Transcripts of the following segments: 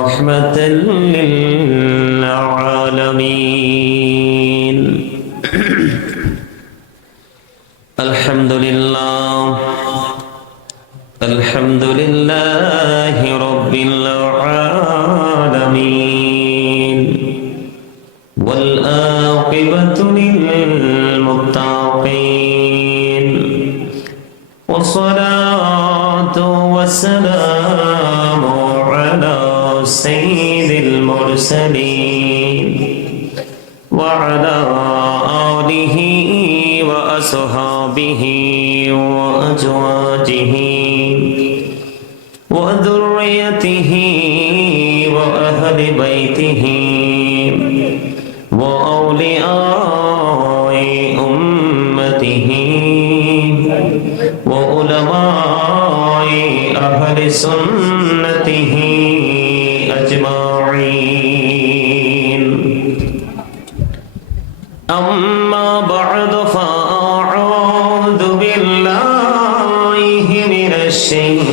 رحمة للعالمين. الحمد لله. الحمد لله رب العالمين. والآقبة للمتقين. والصلاة آله وأصحابه وأزواجه وذريته وأهل بيته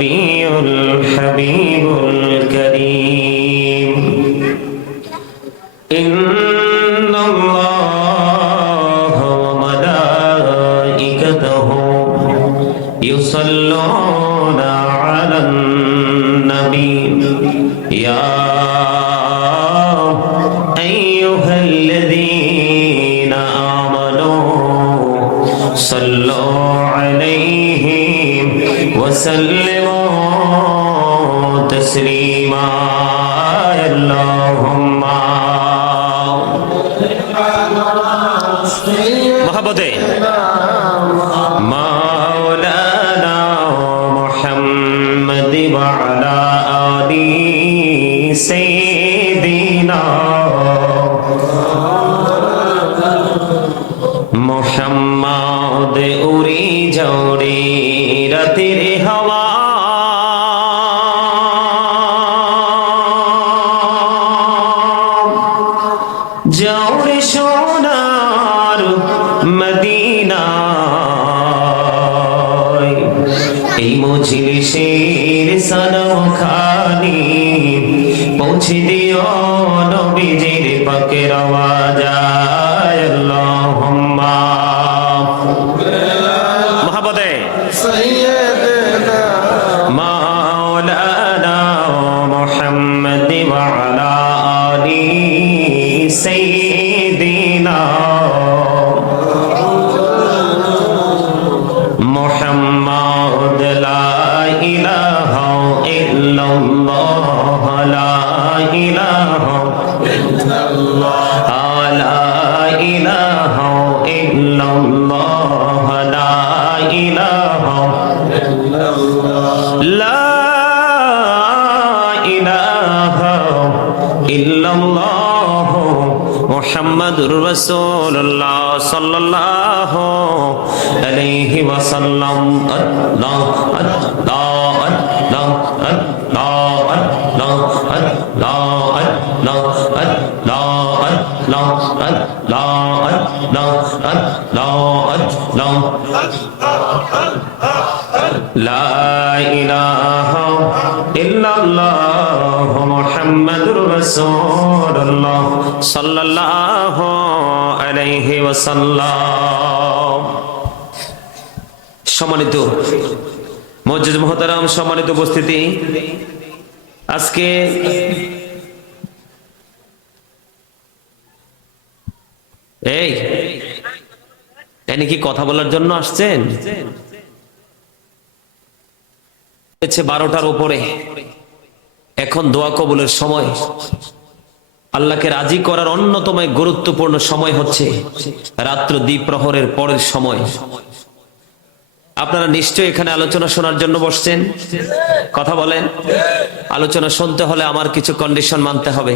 النبي الحبيب الكريم. تسليما اللهم محبته যাও রে সর মোহাম্মদ সাল্লাল্লাহু আলাইহি ওয়াসাল্লাম সম্মানিত মসজিদ মহতারাম সম্মানিত উপস্থিতি। আজকে এই, এনে কি কথা বলার জন্য আসছেন? বারোটার উপরে। এখন দোয়া কবুলের সময়। আল্লাহকে রাজি করার অন্যতম গুরুত্বপূর্ণ সময় হচ্ছে রাত্র দ্বীপ্রহরের পরের সময়। আপনারা নিশ্চয়ই এখানে আলোচনা শোনার জন্য বসছেন? কথা বলেন। আলোচনা শুনতে হলে আমার কিছু কন্ডিশন মানতে হবে।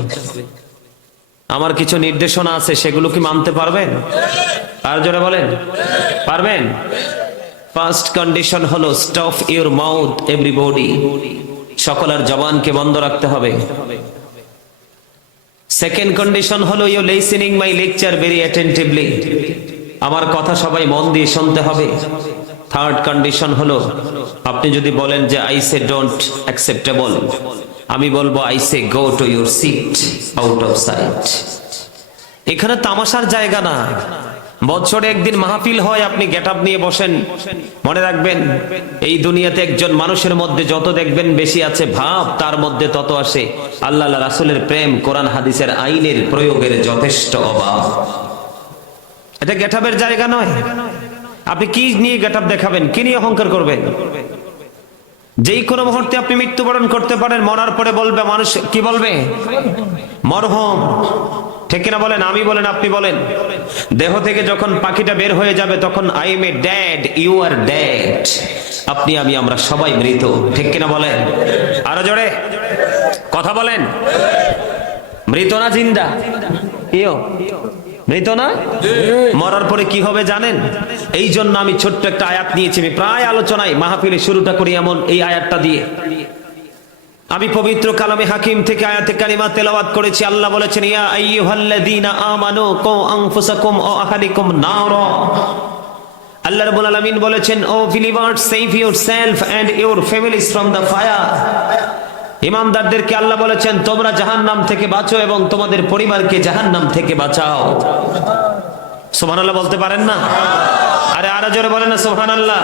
আমার কিছু নির্দেশনা আছে, সেগুলো কি মানতে পারবেন? আর জোরে বলেন। পারবেন? ফার্স্ট কন্ডিশন হলো স্টফ ইউর মাউথ এভরিবডি সকলের জবানকে বন্ধ রাখতে হবে। সেকেন্ড কন্ডিশন হলো you listening my lecture very attentively আমার কথা সবাই মন দিয়ে শুনতে হবে। থার্ড কন্ডিশন হলো, আপনি যদি বলেন যে আই সে ডোন্ট অ্যাকসেপ্টেবল আমি বলব I say go to your seat out of sight এখানে তামাশার জায়গা না। বছরে একদিন মাহফিল হয়, আপনি গেট নিয়ে বসেন। মনে রাখবেন, এই দুনিয়াতে একজন মানুষের মধ্যে যত দেখবেন বেশি আছে ভাব, তার মধ্যে তত আসে। আল্লাহ রাসুলের প্রেম, কোরআন, হাদিসের আইনের প্রয়োগের যথেষ্ট অভাব। এটা গেট জায়গা নয়। আপনি কি নিয়ে গেট দেখাবেন? কি নিয়ে অহংকার করবেন? যেই কোনো মুহূর্তে আপনি মৃত্যুবরণ করতে পারেন, মরার পরে বলবে, মানুষ কি বলবে? মরহম। ঠিক কিনা বলেন? আমি বলেন, আপনি বলেন। দেহ থেকে যখন পাখিটা বের হয়ে যাবে, তখন I am a dad you are dad আপনি, আমি, আমরা সবাই মৃত। ঠিক কিনা বলেন? আরও জোরে। কথা বলেন। মৃত না জিন্দা? কেউ মৃত না? মরার পরে কি হবে জানেন? এই জন্য আমি ছোট্ট একটা আয়াত নিয়েছি। আমি প্রায় আলোচনায় মাহফিলে শুরুটা করি এমন এই আয়াতটা দিয়ে। আমি পবিত্র কালামে হাকিম থেকে আয়াতে কালিমা তেলাওয়াত করেছি। আল্লাহ বলেছেন, ইয়া আইয়ুহাল্লাযীনা আমানু কু আনফুসাকুম ওয়া আহলিকুম নারা। আল্লাহ রাব্বুল আলামিন বলেছেন, O believers, save yourself and your families from the fire. ইমানদারদেরকে আল্লাহ বলেছেন, তোমরা জাহান্নাম থেকে বাঁচো এবং তোমাদের পরিবারকে জাহান্নাম থেকে বাঁচাও। সোহান আল্লাহ বলতে পারেন না? আরে আরও জোরে বলেন না সোহান আল্লাহ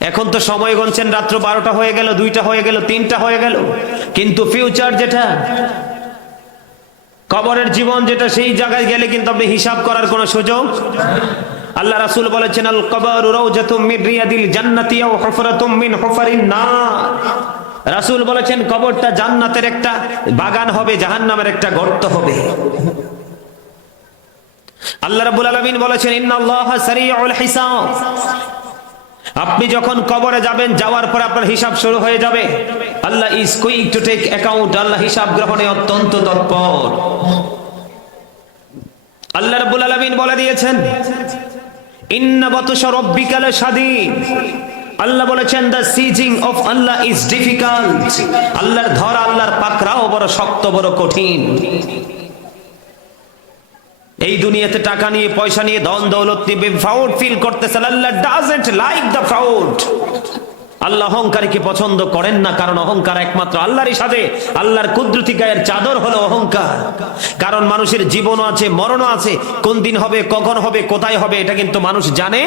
এখন তো সময় গণছেন রাত্র বারোটা হয়ে গেল, দুইটা হয়ে গেল, তিনটা হয়ে গেল। কিন্তু ফিউচার যেটা, কবরের জীবন যেটা, সেই জায়গায় গেলে কিন্তু আপনি হিসাব করার কোনো সুযোগ আল্লাহ রাসূল বলেছেন, আল কবর রাউজাতুম রিয়াদিল জান্নাতি মিন বলেছেন, কবরটা জান্নাতের একটা বাগান হবে, জাহান্নামের একটা গর্ত হবে। আল্লাহ রাব্বুল আলামিন বলেছেন, ইন্নাল্লাহা সারিউল হিসাব। আপনি যখন কবরে যাবেন, যাওয়ার পর আপনার হিসাব শুরু হয়ে যাবে। আল্লাহ is quick to take account আল্লাহ হিসাব গ্রহণে অত্যন্ত তৎপর। আল্লাহ রাব্বুল আলামিন বলে দিয়েছেন আল্লাহ বলেছেন the seizing of Allah is difficult আল্লাহর ধরা, আল্লাহর পাকড়াও বড় শক্ত, বড় কঠিন। এই দুনিয়াতে টাকা নিয়ে, পয়সা নিয়ে ধন দৌলত নিয়ে ফ্রাউড ফিল করতেছেন। আল্লাহ ডাজেন্ট লাইক দ্য ফ্রাউড আল্লাহ অহংকারীকে পছন্দ করেন না, কারণ অহংকার একমাত্র আল্লাহরই সাথে। আল্লাহর কুদরতি গায়ের চাদর হলো অহংকার। কারণ মানুষের জীবনও আছে, মরণও আছে, কোন দিন হবে, কখন হবে, কোথায় হবে, এটা কিন্তু মানুষ জানে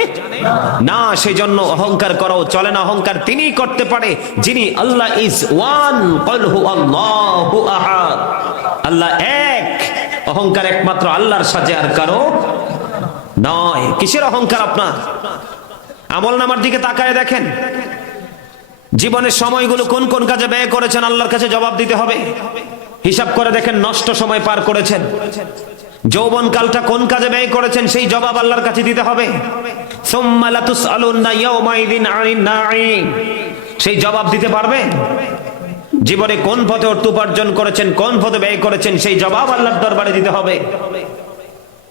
না। সেজন্য অহংকার করাও চলে না। অহংকার তিনিই করতে পারে, যিনি আল্লাহ ইজ ওয়ান কলহু আল্লাহু আহাদ আল্লাহ এক, অহংকার একমাত্র আল্লাহর সাথে আর কারও নয়। কিসের অহংকার আপনার? আমল নামার দিকে তাকায় দেখেন। জীবনের সময়গুলো কোন কোন কাজে ব্যয় করেছেন, আল্লাহর কাছে জবাব দিতে হবে। হিসাব করে দেখেন নষ্ট সময় পার করেছেন। যৌবন কালটা কোন কাজে ব্যয় করেছেন, সেই জবাব আল্লাহর কাছে দিতে হবে। সেই জবাব দিতে পারবে? জীবনে কোন পথে অর্থ উপার্জন করেছেন, কোন পথে ব্যয় করেছেন, সেই জবাব আল্লাহর দরবারে দিতে হবে।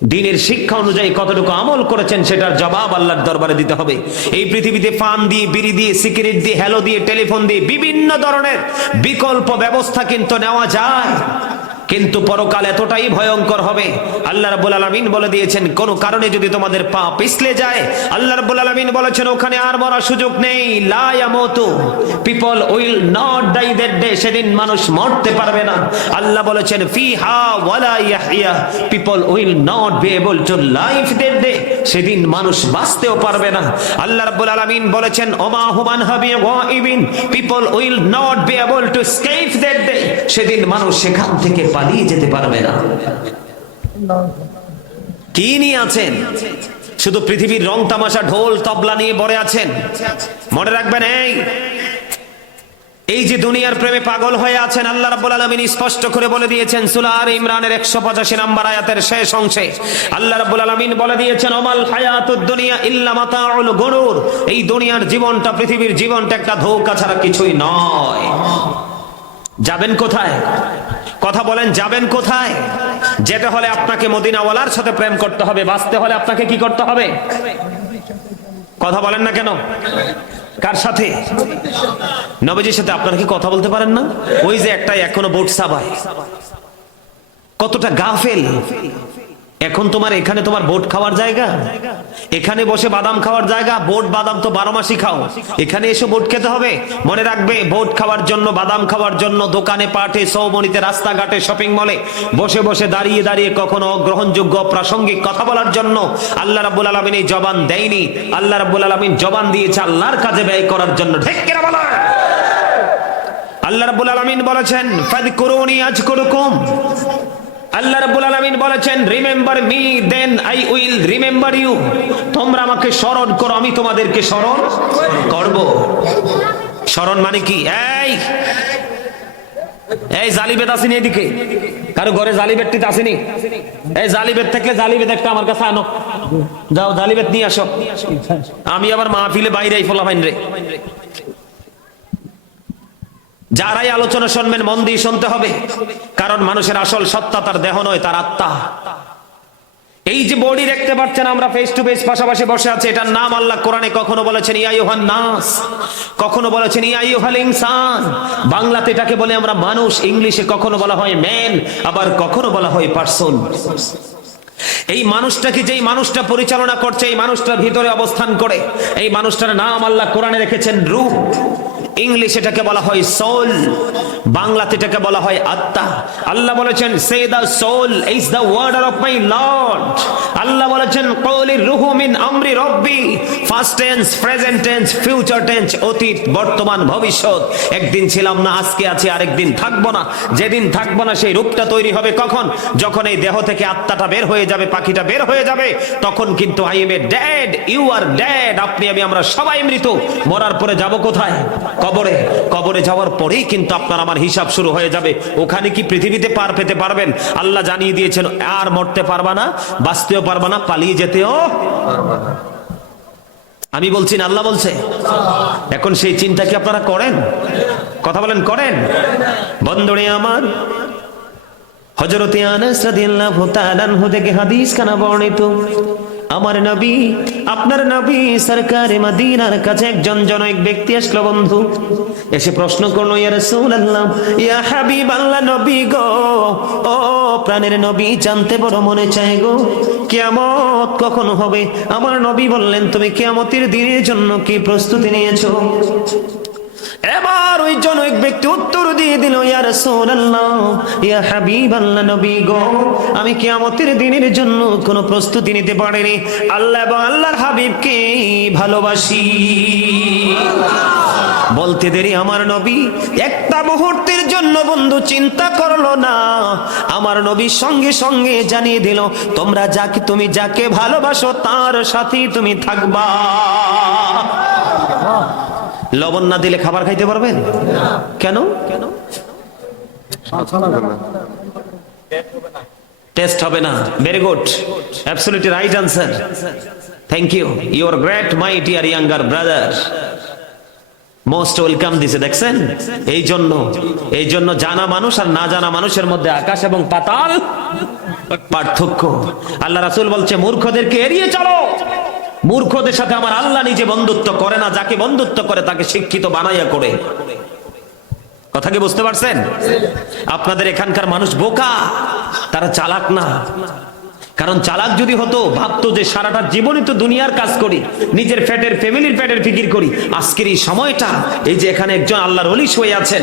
দিনের শিক্ষা অনুযায়ী কতটুকু আমল করেছেন সেটার জবাব আল্লাহর দরবারে দিতে হবে। এই পৃথিবীতে ফান দিয়ে, বিড়ি দিয়ে, সিগারেট দিয়ে হ্যালো দিয়ে, টেলিফোন দিয়ে বিভিন্ন ধরনের বিকল্প ব্যবস্থা কিন্তু নেওয়া যায়। কিন্তু পরকাল এতটাই ভয়ঙ্কর হবে। আল্লাহ রাব্বুল আলামিন বলে দিয়েছেন, কোন কারণে যদি তোমাদের পা পিছলে যায়, আল্লাহ রাব্বুল আলামিন বলেছেন, ওখানে আর মরার সুযোগ নেই। লা people will not die that day সেদিন মানুষ মরতে পারবে না। আল্লাহ বলেছেন, ফিহা ওয়ালা ইয়াহইয়া। People will not be able to life that day সেদিন মানুষ বাঁচতেও পারবে না। আল্লাহ রাব্বুল আলামিন বলেছেন, ওমা হুমান হাবি গাইবিন people will not be able to escape that day সেদিন মানুষ সেখান থেকে পালিয়ে যেতে পারবে না। কি নিয়ে আছেন? শুধু পৃথিবীর রং তামাশা, ঢোল, তবলা নিয়ে বড়ে আছেন। মনে রাখবেন, এই এই যে দুনিয়ার প্রেমে পাগল হয়ে আছেন, আল্লাহ রাব্বুল আলামিন স্পষ্ট করে বলে দিয়েছেন, সূরা আর ইমরানের 185 নম্বর আয়াতের শেষ অংশে। আল্লাহ রাব্বুল আলামিন বলে দিয়েছেন, ওমাল হায়াতুদ দুনিয়া ইল্লা মাতাউল গুরুর। এই দুনিয়ার জীবনটা, পৃথিবীর জীবনটা একটা ধোঁকা ছাড়া কিছুই নয়। যাবেন কোথায়? কথা বলেন, যাবেন কোথায়? যেতে হলে আপনাকে মদিনাওয়ালার সাথে প্রেম করতে হবে, বাঁচতে হলে আপনাকে কি করতে হবে? কথা বলেন না কেন? কার সাথে? নবীজির সাথে আপনারা কি কথা বলতে পারেন না? ওই যে একটা এখনও বোট সাবায়। কতটা গাফেল। এখন তোমার এখানে তোমার বোট খাওয়ার জায়গা? এখানে বসে বাদাম খাওয়ার জায়গা, বোট, বাদাম তো বারো মাসই খাও। এখানে এসে বোট খেতে হবে। মনে রাখবে, বোট খাওয়ার জন্য, বাদাম খাওয়ার জন্য দোকানে, পাটে, সৌমনিতে, রাস্তাঘাটে শপিং মলে বসে বসে দাঁড়িয়ে দাঁড়িয়ে কখনো গ্রহণযোগ্য, প্রাসঙ্গিক কথা বলার জন্য আল্লাহ রাব্বুল আলমিন এই জবান দেয়নি। আল্লাহ রাব্বুল আলমিন জবান দিয়েছে আল্লাহর কাজে ব্যয় করার জন্য। আল্লাহ রাব্বুল আলামিন বলেছেন ফাযকুরুনি আযকুরুকুম আল্লাহ রাব্বুল আলামিন বলেছেন remember me then I will remember you তোমরা আমাকে স্মরণ করো, আমি তোমাদেরকে স্মরণ করব। স্মরণ মানে কি? এই এই জালিবেদ আসেনি এদিকে। কারও ঘরে জালিবেদটি আসেনি? এই জালিবেদ থাকলে জালিবেদ একটা আমার কাছে আনো। যাও জালিবেদ নিয়ে আসো। আমি আবার মাহফিলে বাইরে ফলা ফাইন রে। যারাই আলোচনা শুনবেন, মন দিয়ে শুনতে হবে। কারণ মানুষের আসল সত্তা তার দেহ নয়, তার আত্মা। এই যে বডি দেখতে পাচ্ছেন আমরা ফেস টু ফেস পাশাপাশি বসে আছে, এটার নাম আল্লাহ কোরআনে কখনো বলেছেন ইয়াইহান নাস কখনো বলেছেন ইয়াইহাল ইনসান বাংলাতে এটাকে বলে আমরা মানুষ, ইংলিশে কখনো বলা হয় ম্যান আবার কখনো বলা হয় পার্সন এই মানুষটাকে যেই মানুষটা পরিচালনা করছে, এই মানুষটার ভিতরে অবস্থান করে, এই মানুষটার নাম আল্লাহ কোরআনে রেখেছেন রূহ। ইংলিশ এটাকে বলা হয় সোল, বাংলাতে এটাকে বলা হয় আত্মা। আল্লাহ বলেছেন say the soul is the word of my lord আল্লাহ বলেছেন কৌলির রুহু মিন আমরি রব্বি first tense present tense future tense অতীত, বর্তমান, ভবিষ্যৎ। একদিন ছিলাম না, আজকে আছি, আরেকদিন থাকব না। যেদিন থাকব না, সেই রূপটা তৈরি হবে কখন? যখন এই দেহ থেকে আত্মাটা বের হয়ে যাবে, পাখিটা বের হয়ে যাবে, তখন কিন্তু I am a dad you are dad আপনি, আমি, আমরা সবাই মৃত। মরার পরে যাব কোথায়? কবরে কবরে যাওয়ার পরেই কিন্তু আপনার আমার হিসাব শুরু হয়ে যাবে। ওখানে কি পৃথিবীতে পার পেতে পারবেন? আল্লাহ জানিয়ে দিয়েছেন, আর মরতে পারবা না, বাঁচতেও পারবা না, পালিয়ে যেতেও আমি বলছি না, আল্লাহ বলছে। এখন সেই চিন্তা কি আপনারা করেন? কথা বলেন, করেন। বন্ধুরে আমার হজরতে আনাস রাদিয়াল্লাহু তাআলা হাদিস খানা বর্ণিত। আমার নবী, আপনার নবী সরকারে মদিনার কাছে একজন জনৈক ব্যক্তি আসলো, বন্ধু। এসে প্রশ্ন করল, ইয়া রাসূলুল্লাহ, ইয়া হাবি হাবিবাল্লাহ নবী গো, ও প্রাণের নবী জানতে বড় মনে চায় গো। কিয়ামত কখন হবে? আমার নবী বললেন, তুমি কিয়ামতের দিনের জন্য কি প্রস্তুতি নিয়েছো? এবার ওই জনৈক ব্যক্তি উত্তর দিয়ে দিল, ইয়া রাসূলুল্লাহ, ইয়া হাবিবাল্লাহ নবী গো, আমি কিয়ামতের দিনের জন্য কোনো প্রস্তুতি নিতে পারিনি। আল্লাহ এবং আল্লাহর হাবিবকে ভালোবাসি। বলতে দেরি আমার নবী, একটা মুহূর্তের জন্য বন্ধু চিন্তা করল না। আমার নবী সঙ্গে সঙ্গে জানিয়ে দিল, তোমরা যাকে, তুমি যাকে ভালোবাসো, তার সাথেই তুমি থাকবা। লবণ না দিলে খাবার খাইতে পারবেন? কেন? টেস্ট হবে না। Very good absolutely right answer thank you your great my dear younger brother most welcome দিছে, দেখছেন? এই জন্য এই জন্য জানা মানুষ আর না জানা মানুষের মধ্যে আকাশ এবং পাতাল পার্থক্য। আল্লাহ রাসূল বলছে, মূর্খদেরকে এড়িয়ে চলো। মূর্খদের সাথে আমার আল্লাহ নিজে বন্ধুত্ব করে না, যাকে বন্ধুত্ব করে তাকে শিক্ষিত বানাইয়া করে। কথা কি বুঝতে পারছেন? আপনাদের এখানকার মানুষ বোকা, তারা চালাক না। কারণ চালাক যদি হতো, ভাবতো যে সারাটা জীবনই তো দুনিয়ার কাজ করি, নিজের ফ্যাটের ফ্যামিলির ফ্যাটের ফিকির করি। আজকের এই সময়টা, এই যে এখানে একজন আল্লাহর অলিশ হয়ে আছেন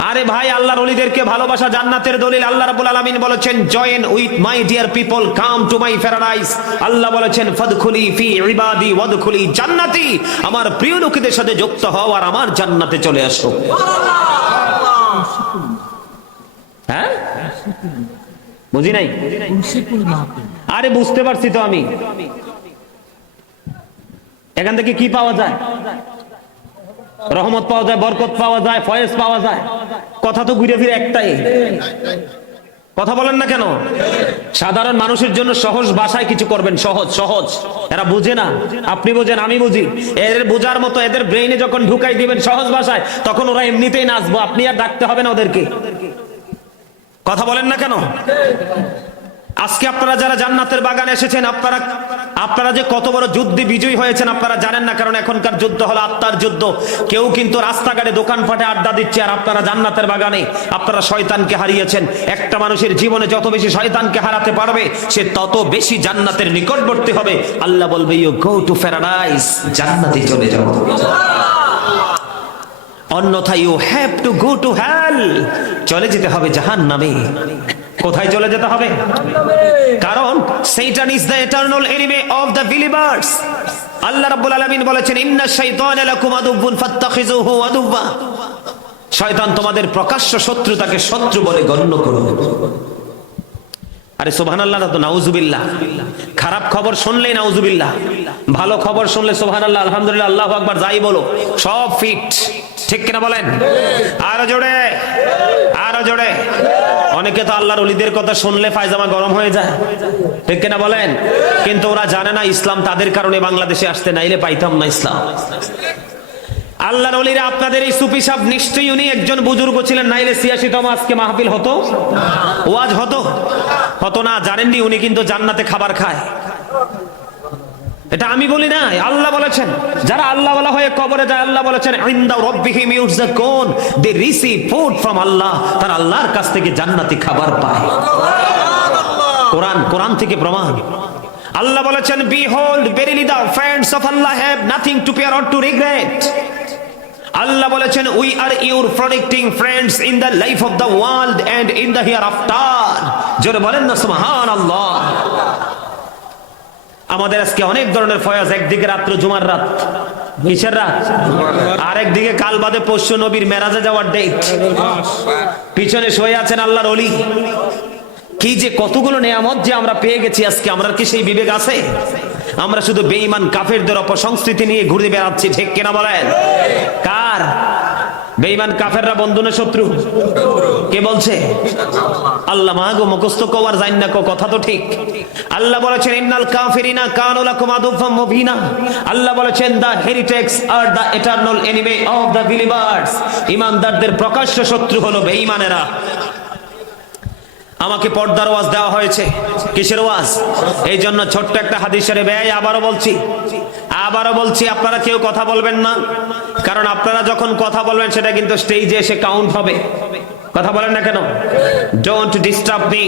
আরে ভাই, আল্লাহর অলিদেরকে ভালোবাসা জান্নাতের দলিল আল্লাহ রাব্বুল আলামিন বলেছেন join with my dear people come to my paradise আল্লাহ বলেছেন ফাদখুলি ফি ইবাদি ওয়াদখুলি জান্নাতি আমার প্রিয় লোকেদের সাথে যুক্ত হও আর আমার জান্নাতে চলে আসো। হ্যাঁ? বুঝি নাই? আরে বুঝতে পারছি তো আমি। এখান থেকে কি পাওয়া যায়? রহমত পাওয়া যায়, বরকত পাওয়া যায়, ফয়েজ পাওয়া যায়। কথা তো ঘুরে ফিরে একটাই। কথা বলেন না কেন? সাধারণ মানুষের জন্য সহজ ভাষায় কিছু করবেন, সহজ সহজ। এরা বুঝে না। আপনি বুঝেন, আমি বুঝি। এদের বোঝার মতো এদের ব্রেইনে যখন ঢুকাই দিবেন সহজ ভাষায়, তখন ওরা এমনিতেই নাচবো। আপনি আর ডাকতে হবে না ওদেরকে। কথা বলেন না কেন? আজকে আপনারা যারা জান্নাতের বাগানে এসেছেন, আপনারা আপনারা যে কত বড় যুদ্ধে বিজয়ী হয়েছেন আপনারা জানেন না, কারণ এখনকার যুদ্ধ হলো আত্মার যুদ্ধ। কেউ কিন্তু রাস্তাঘাটে, দোকানপাটে আড্ডা দিচ্ছে, আর আপনারা জান্নাতের বাগানে, আপনারা শয়তানকে হারিয়েছেন। একটা মানুষের জীবনে যত বেশি শয়তানকে হারাতে পারবে, সে তত বেশি জান্নাতের নিকটবর্তী হবে। আল্লাহ বলবে ইউ গো টু প্যারাডাইস জান্নাতে চলে যাও। অন্যথায় you have to go to hell চলে যেতে হবে জাহান নামে কোথায় চলে যেতে হবে? কারণ Satan is the eternal enemy of the believers আল্লাহ রাব্বুল আলামিন বলেছেন, ইন্না শাইতানা লাকুম আদুব্বুন ফাত্তাখিযুহু আদুব্বা শয়তান তোমাদের প্রকাশ্য শত্রু তাকে শত্রু বলে গণ্য করো আরে সুবহানাল্লাহ তো নাউজুবিল্লাহ। খারাপ খবর শুনলেই নাউজুবিল্লাহ। ভালো খবর শুনলে সুবহানাল্লাহ, আলহামদুলিল্লাহ, আল্লাহু আকবার, যাই বলো, সব ফিট। ঠিক কিনা বলেন? আরও জোরে আরও জোরে। অনেকে তো আল্লাহর অলিদের কথা শুনলে পায়জামা গরম হয়ে যায়। ঠিক কিনা বলেন? কিন্তু ওরা জানে না ইসলাম তাদের কারণে বাংলাদেশে আসতে নাইলে পাইতাম না ইসলাম। আল্লাহর অলিরা আপনাদের এই সুফি সাহেব নিশ্চয়ই উনি একজন বুজুর্গ ছিলেন, নাইলে ছিয়াশিতম আজকে মাহফিল হতো? ওয়াজ হতো? হতো না, জানেননি, উনি কিন্তু জান্নাতে খাবার খায়। এটা আমি বলি না আল্লাহ বলেছেন। যারা আল্লাহ বলা হয়ে কবরে যায়, আল্লাহ বলেছেন ইনদা রাব্বিহিম ইউরযাকুন দে রিসিভ ফুড ফ্রম আল্লাহ, তারা আল্লাহর কাছ থেকে জান্নাতি খাবার পায়। কোরআন কোরআন থেকে প্রমাণ। আল্লাহ বলেছেন behold verily the friends of Allah have nothing to fear or to regret আল্লাহ বলেছেন we are your protecting friends in the life of the world and in the hereafter জোরে বলেন না সুবহান আল্লাহ আমাদের আজকে অনেক ধরনের ফয়াজ একদিকে রাত্র, জুমার রাত। কাল বাদে নবীর যাওয়ার পিছনে আছেন অলি কি যে কতগুলো যে আমরা পেয়ে গেছি আজকে। আমরা কি সেই বিবেক আছে? আমরা শুধু বেঈমান কাফেরদের অপসংস্কৃতি নিয়ে ঘুরে বেড়াচ্ছি, ঠিক কিনা বলেন? কার? বেঈমান কাফেররা বন্ধু শত্রু। কে বলছে? আল্লাহ মাগো মুখস্থ কওয়ার জান না কো কথা তো ঠিক। আল্লাহ বলেছেন, ইন্নাল কাফিরিনা কানু লাকুম আদুফাম মুবিনা। আল্লাহ বলেছেন the heretics are the eternal enemy of the believers. ঈমানদারদের প্রকাশ্য শত্রু হলো বেঈমানেরা। আমাকে পর্দার ওয়াজ দেওয়া হয়েছে। কিসের ওয়াজ? এই জন্য ছোট্ট একটা হাদিসের ব্যয় আবারও বলছি। আবারও বলছি, আপনারা কেউ কথা বলবেন না। কারণ আপনারা যখন কথা বলবেন, সেটা কিন্তু স্টেজে এসে কাউন্ট হবে। কথা বলেন না কেন? ডোন্ট ডিস্টার্ব মি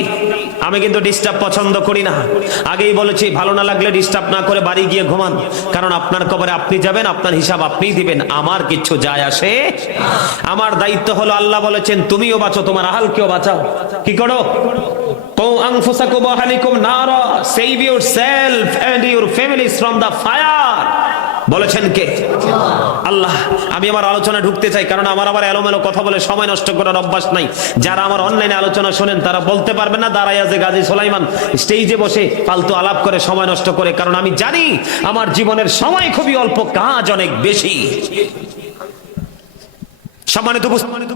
আমি কিন্তু ডিস্টার্ব পছন্দ করি না। আগেই বলেছি, ভালো না লাগলে ডিস্টার্ব না করে বাড়ি গিয়ে ঘুমান। কারণ আপনার কবরে আপনি যাবেন, আপনার হিসাব আপনিই দিবেন। আমার কিচ্ছু যায় আসে। আমার দায়িত্ব হলো আল্লাহ বলেছেন, তুমিও বাঁচো, তোমার আহালকেও বাঁচাও। কি করো? কৌ আনফুসাকুম ওয়া আহলিকুম নারা। Save yourself and your families from the fire বলেছেন কে? আল্লাহ, আমি আমার আলোচনা ঢুকতে চাই, কারণ আমার আবার এলোমেলো কথা বলে সময় নষ্ট করার অভ্যাস নাই। যারা আমার অনলাইনে আলোচনা শোনেন, তারা বলতে পারবে না দাঁড়াইয়া যে গাজী সোলাইমান। স্টেজে বসে ফালতু আলাপ করে, সময় নষ্ট করে, কারণ আমি জানি আমার জীবনের সময় খুবই অল্প, কাজ অনেক বেশি। সম্মানিত সম্মানিত